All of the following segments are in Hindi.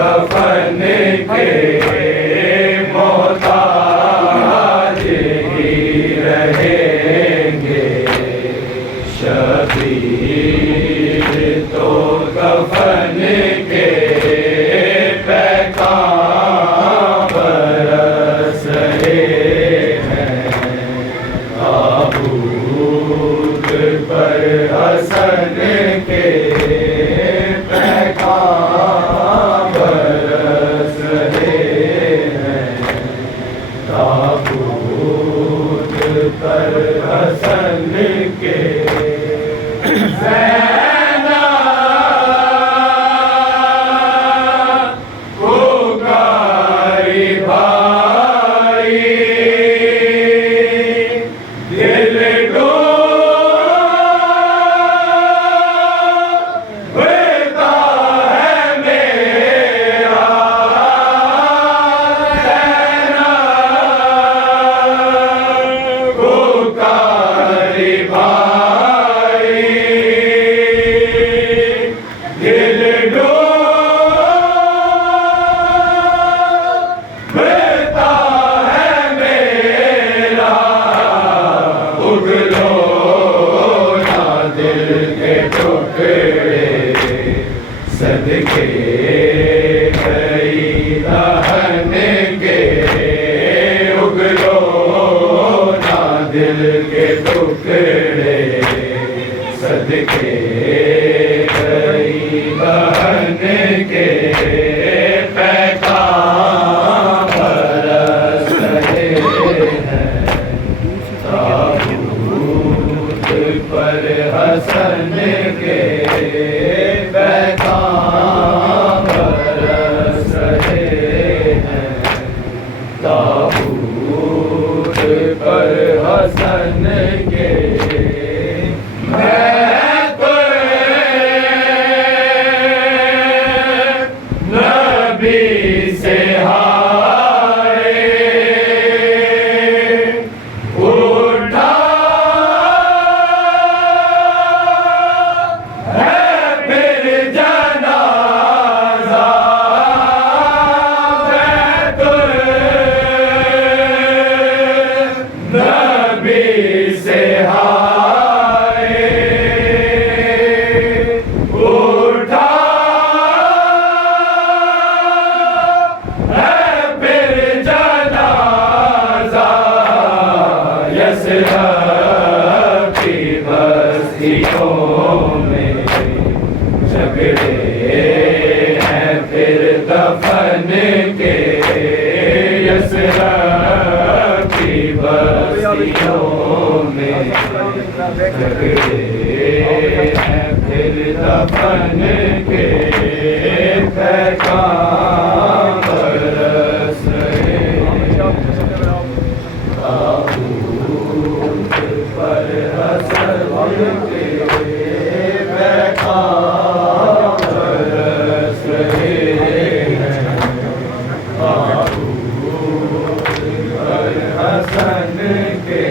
कफन के मोहताज ही रहेंगे। शबीर तो कफन के पैगाम बरस रहे हैं। ताबूत पर हसन के पैगाम बरस रहे हैं। ताबूत पर हसन के सदके गई दहन के उगलो ना दिल के टुकड़े। सदके गई दहन के पैगाम बरस रहे हैं। ताबूत पर हसन के पैगाम बरस रहे हैं। ताबूत पर हसन के मैं तो नबी से हारे उठा से हारे उठा है फिर जनाजा। यसरब की बस्तियों में झगड़े हैं फिर दफन के। यसरब की बस्तियों में झगड़े हैं फिर दफन के पैगाम बरस रहे हैं। ताबूत पर हसन के पैगाम बरस रहे हैं। ताबूत पर हसन के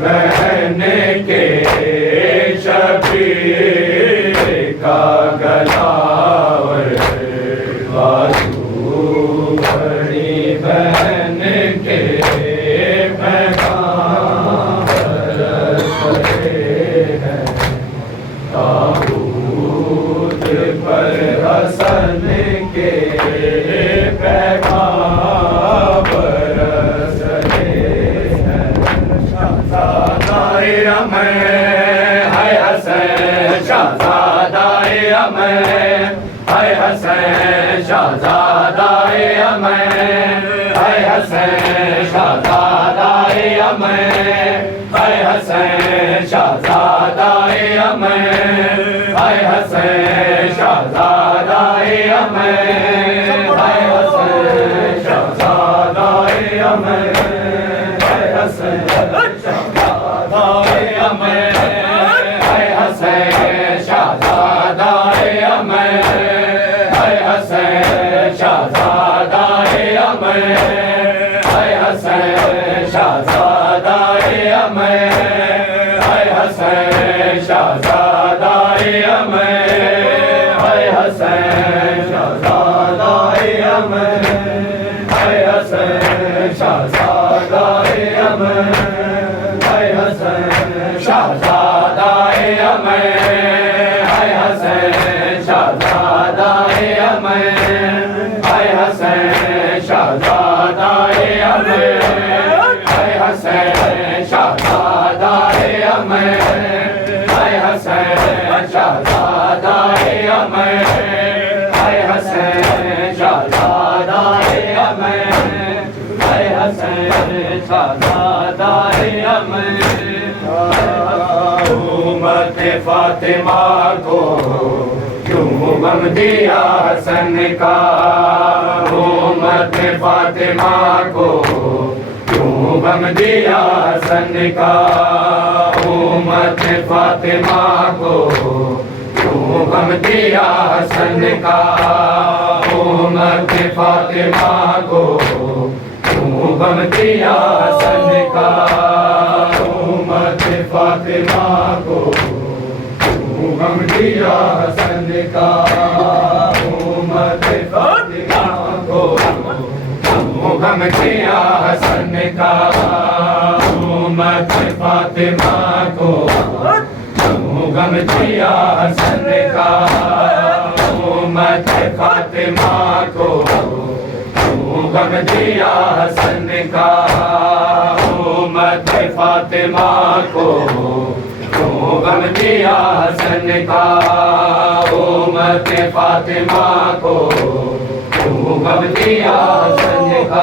बहन के शबीर का गलावर बाजू बड़ी बहन के पैगाम बरस रहे हैं। ताबूत पर हसन के पैगाम बरस रहे हैं। रमण शहजादाए अमर, है हसैन शहजादाए अमर, है हसैन शहजादाए अमर, है हसैन शहजादाए अमर, है हसैन शहजादाए अमर, है हसैन शहजादाए अमर, है हसैन शहजादाए अमर, है हसैन शहजादाए अमर, है हसैन शहजादाए अमर, है हसैन शहजादाए अमर, है हसैन शहजादाए अमर, है हसैन शहजादाए अमर, है हसैन शहजादाए अमर, है हसैन शहजादाए अमर, है हसैन शहजादाए अमर, है हसैन शहजादाए अमर, है हसैन शहजादाए अमर, है हसैन शहजादाए अमर, है हसैन शहजादाए अमर। उम्मत फातिमा को क्यों गम दिया हसन का, उम्मत फातिमा को क्यों गम दिया हसन का, उम्मत फातिमा को क्यों गम दिया हसन का, उम्मत फातिमा को क्यों गम दिया हसन का, उम्मत फातिमा को क्यों गम दिया हसन का, उम्मत फातिमा को क्यों गम दिया हसन का, उम्मत फातिमा को क्यों गम दिया हसन का, उम्मत फातिमा को क्यों गम दिया हसन का, उम्मत फातिमा को क्यों गम दिया हसन का, उम्मत फातिमा को क्यों गम दिया हसन का,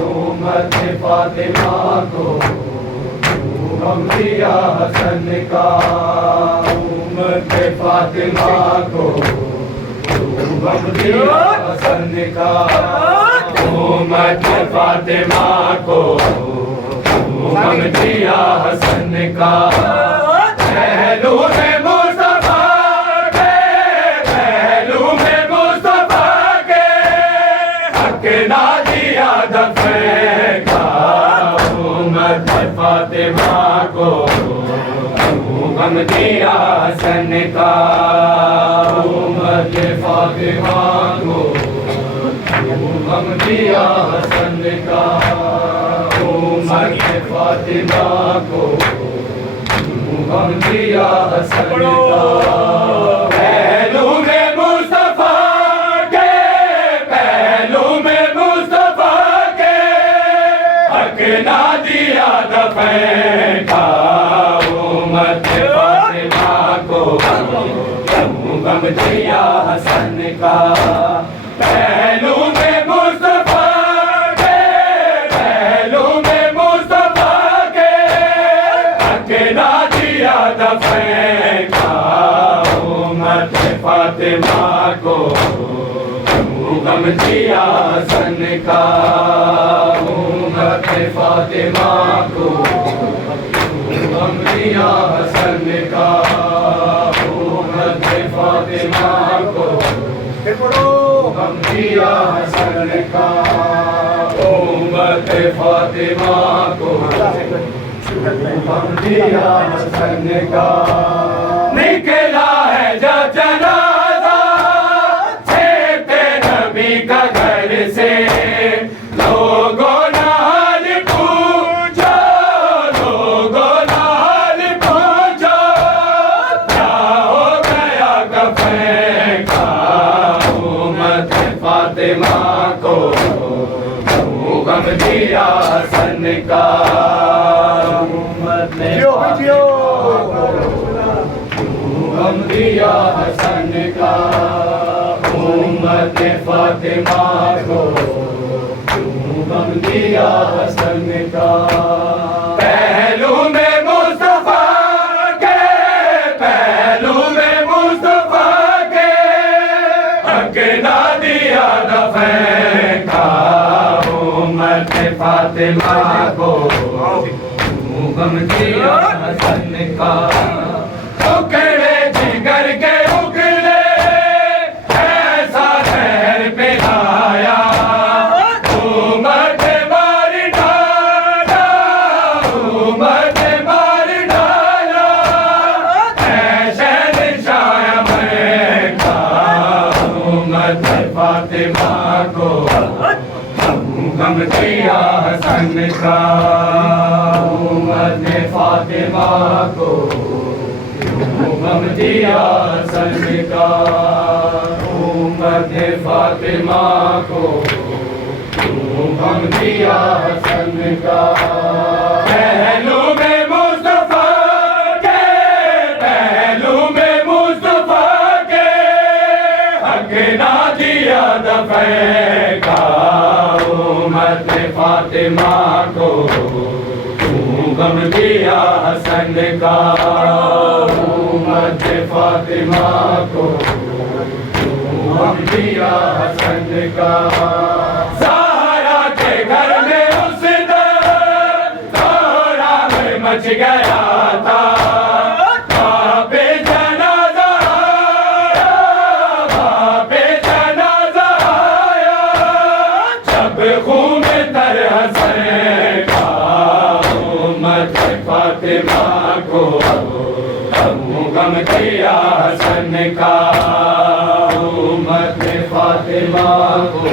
उम्मत फातिमा को क्यों गम दिया हसन का, उम्मत फातिमा को क्यों गम दिया हसन का, उम्मत फातिमा को क्यों गम दिया हसन का, पहलू में मुस्तफा के, पहलू में मुस्तफा के हक ना दिया दफे का, उम्मत फातिमा को क्यों गम दिया हसन का, उम्मत फातिमा को क्यों गम दिया हसन का, उम्मत फातिमा को क्यों गम दिया हसन का, पहलू में मुस्तफा के, पहलू में मुस्तफा के हक ना दिया दफे का, उम्मत फातिमा को क्यों गम दिया हसन का, पहलू में मुस्तफा के, पहलू में मुस्तफा के हक ना दिया दफे का, उम्मत फातिमा को क्यों गम दिया हसन का, उम्मत फातिमा को क्यों गम दिया हसन का, उम्मत फातिमा को गम दिया हसन का, उम्मत फातिमा को गम दिया हसन का, निकला है जब जनाजा छेड़ते नबी का घर से, लोगों नाल पूछो, लोगों नाल पूछो क्या हो गया कफन का, उम्मत फातिमा को क्यों गम दिया हसन का, उम्मत ने क्यों गम दिया हसन का, उम्मत फातिमा को क्यों गम दिया हसन का। पहलू में मुस्तफा के, पहलू में मुस्तफा के हक ना दिया दफे का। उम्मत फातिमा को क्यों गम दिया हसन का। टुकड़े जिगर के उगले ऐसा जहर पिलाया। उम्मत मार डाला, उम्मत मार डाला। ऐ शहंशाह मक्का। उम्मत फातिमा को गम दिया हसन का। उम्मत फातिमा को गम दिया हसन का। उम्मत फातिमा को गम दिया हसन का। पहलू में मुस्तफा के, पहलू में मुस्तफा के हक ना दिया दफे का। उम्मत फातिमा को गम दिया हसन का। उम्मत फातिमा को गम दिया हसन का। ज़हरा के घर में उस दौर दौरा में मच गया था। वहाँ पे जनाजा आया, वहाँ पे जनाजा आया। जब खून तर हसन का। उम्मत फातिमा को गम दिया हसन का। उम्मत फातिमा को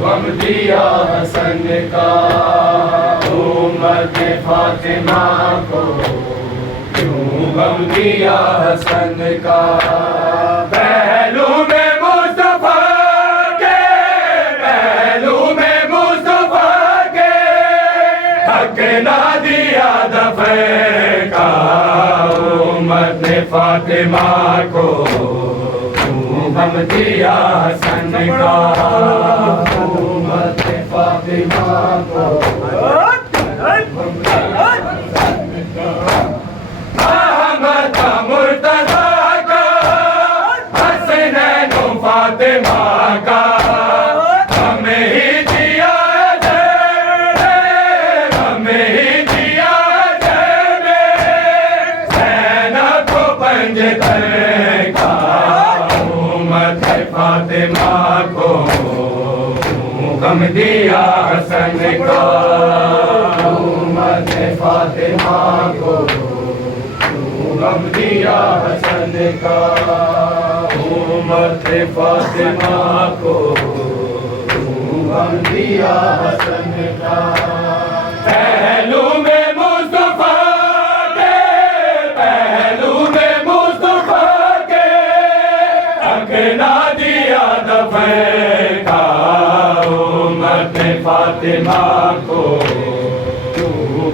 गम दिया हसन का। उम्मत फातिमा को गम दिया हसन का। पहलू में मुस्तफा के, पहलू में मुस्तफा के हक ना दिया दफे का। उम्मत फातिमा को गम दिया हसन का। उम्मत फातिमा को अहमद मुर्तज़ा का हसनैन फातिमा का हमें ही दिया जय, हमें ही दिया जय। ज़ैनब को पंजतन का। उम्मत फातिमा को गम दिया हसन का। उम्मत फातिमा को गम दिया हसन का। उम्मत फातिमा को गम दिया हसन का। पहलू में मुस्तफा के, पहलू में मुस्तफा के हक ना दिया दफे का। उम्मत फातिमा को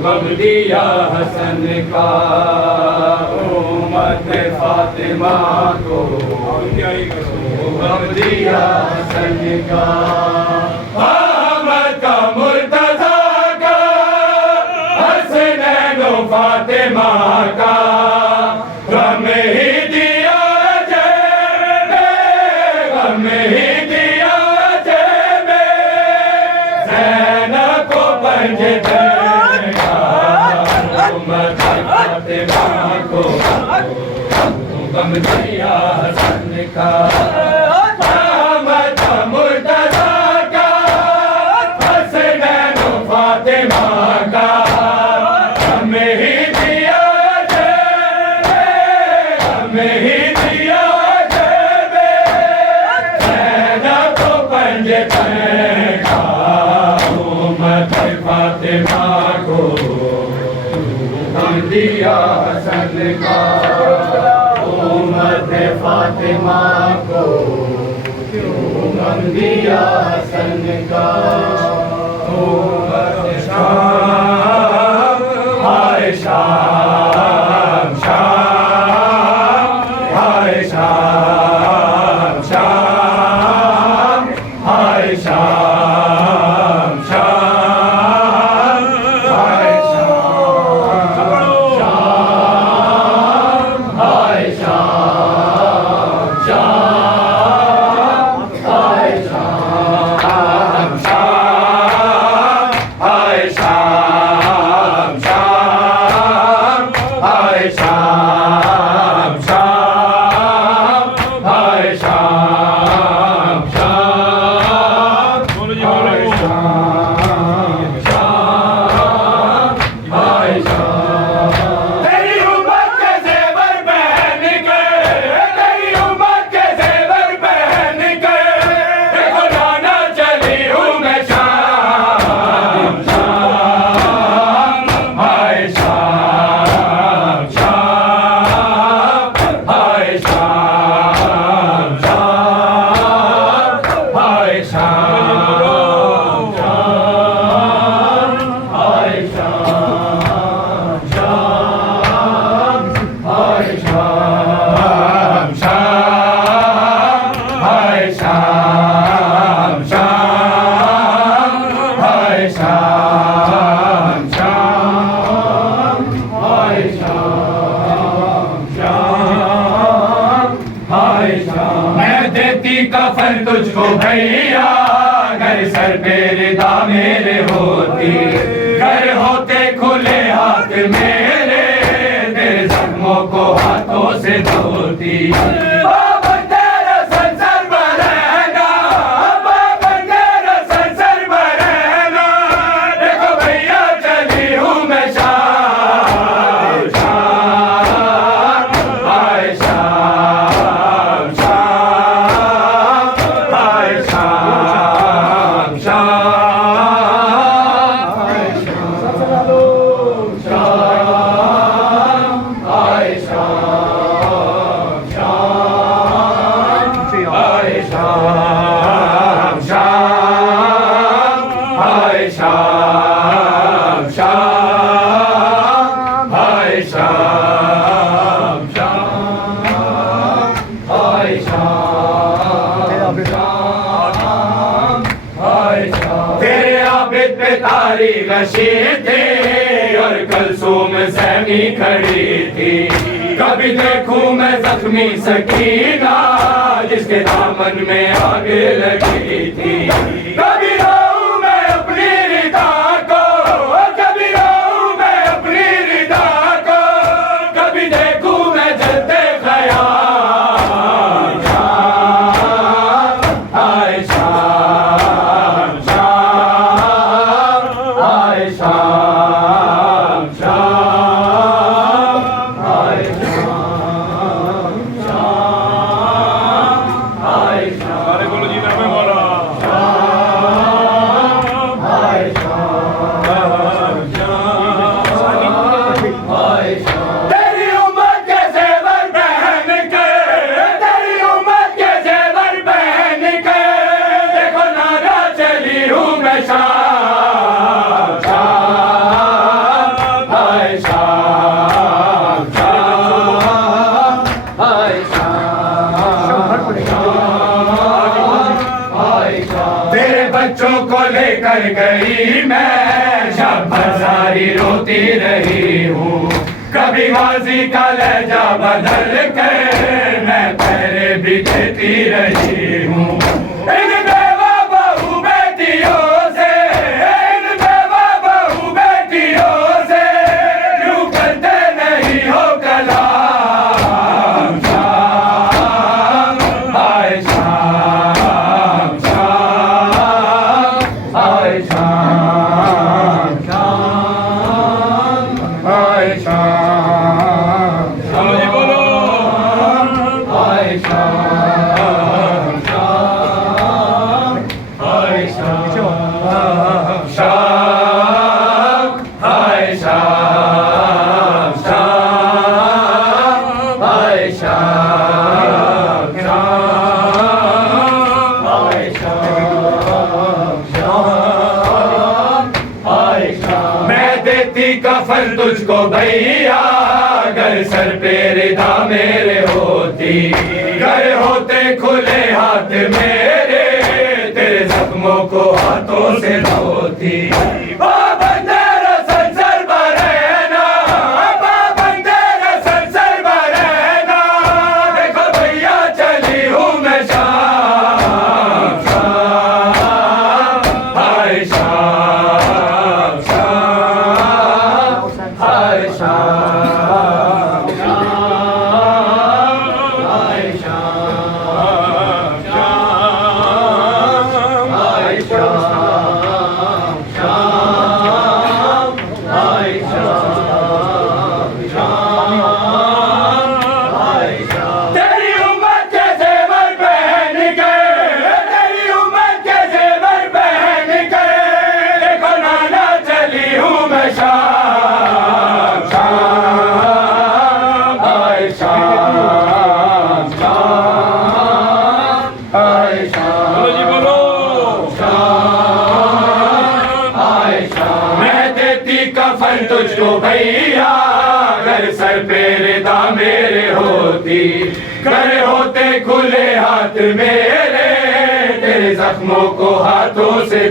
गम दिया हसन का। उम्मत फातिमा को गम दिया हसन का। अहमद का मुर्तज़ा का हसनैन फातिमा का गम ही दिया जय, गम ही दिया जय। ज़ैनब को पंजतन का। उम्मत फातिमा को गम दिया हसन का। अहमद मुर्तज़ा का हसनैन फातिमा का गम ही दिया जय, गम ही दिया जय। ज़ैनब को पंजतन का। उम्मत फातिमा को गम दिया हसन का। उम्मत फातिमा को गम दिया हसन का। शाम हाय शाम, शाम हाय शाम, शाम तेरी उम्मत के ज़ेवर पहन के, तेरी उम्मत के ज़ेवर पहन के, देखो नाना चली हूँ मैं शाम शाम, हाय शाम शाम, हाय शाम शाम, हाय शाम शाम, हाय शाम शाम, हाय शाम शाम, हाय शाम शाम, हाय शाम शाम, हाय शाम शाम, हाय शाम। मैं देती कफन तुझको भैया, घर सर पे रिदा मेरे होती, घर होते खुले हाथ मेरे, तेरे जख्मों को हाथों से धोती। बाबा तेरा संसर में रहना, बाबा तेरा संसर में रहना, देखो भैया चली हूँ मैं शाम शाम, हाय शाम शाम, हाय शाम शाम, हाय शाम शाम, हाय शाम शाम, हाय शाम शाम, हाय शाम शाम, हाय शाम शाम, हाय शाम शाम, हाय शाम। तेरे आबिद पे तारी गशी थी और कलसूम सहमी खड़ी थी, कभी देखूं मैं जख्मी सकीना जिसके दामन में आग लगी थी। कभी रहूं मैं अपनी रिदा को, कभी रहूं मैं अपनी रिदा को, कभी देखूं मैं जलते ख़याल शाम, हाय शाम शाम, हाय शाम शाम, हाय शाम शाम, हाय शाम। अरे बोलो जी नाम है हमारा शाम, हाय शाम शाम, हाय शाम। तेरी उम्मत के ज़ेवर पहन के, तेरी उम्मत के ज़ेवर पहन के, देखो नाना चली हूँ मैं शाम शाम, हाय शाम शाम, हाय शाम शाम, हाय शाम। तेरे बच्चों को लेकर गई मैं, शब भर सारी रोती रही हूँ, कभी गाजी का लहजा बदल कर मैं पहरे भी देती रही हूँ। इन बेवा बहू बेटियों से, इन बेवा बहू बेटियों से यूं करते नहीं हो कलाम शाम, हाय शाम शाम, हाय शाम शाम, हाय शाम बोलो जी बोलो हाय शाम शाम, हाय शाम शाम, हाय शाम शाम, हाय शाम शाम, हाय शाम शाम, हाय शाम। मैं देती कफन तुझको भैया, घर सर पे रिदा मेरे होती, घर होते खुले हाथ मेरे, तेरे जख्मों को हाथों से धोती। बाबा तेरा संसर में रहना, बाबा तेरा संसर में रहना, देखो भैया चली हूँ मैं शाम शाम, हाय शाम शाम, हाय शाम शाम, हाय शाम शाम, हाय शाम शाम, हाय शाम। भैया अगर सर पे रिदा मेरे होती, करे होते खुले हाथ मेरे, तेरे जख्मों को हाथों से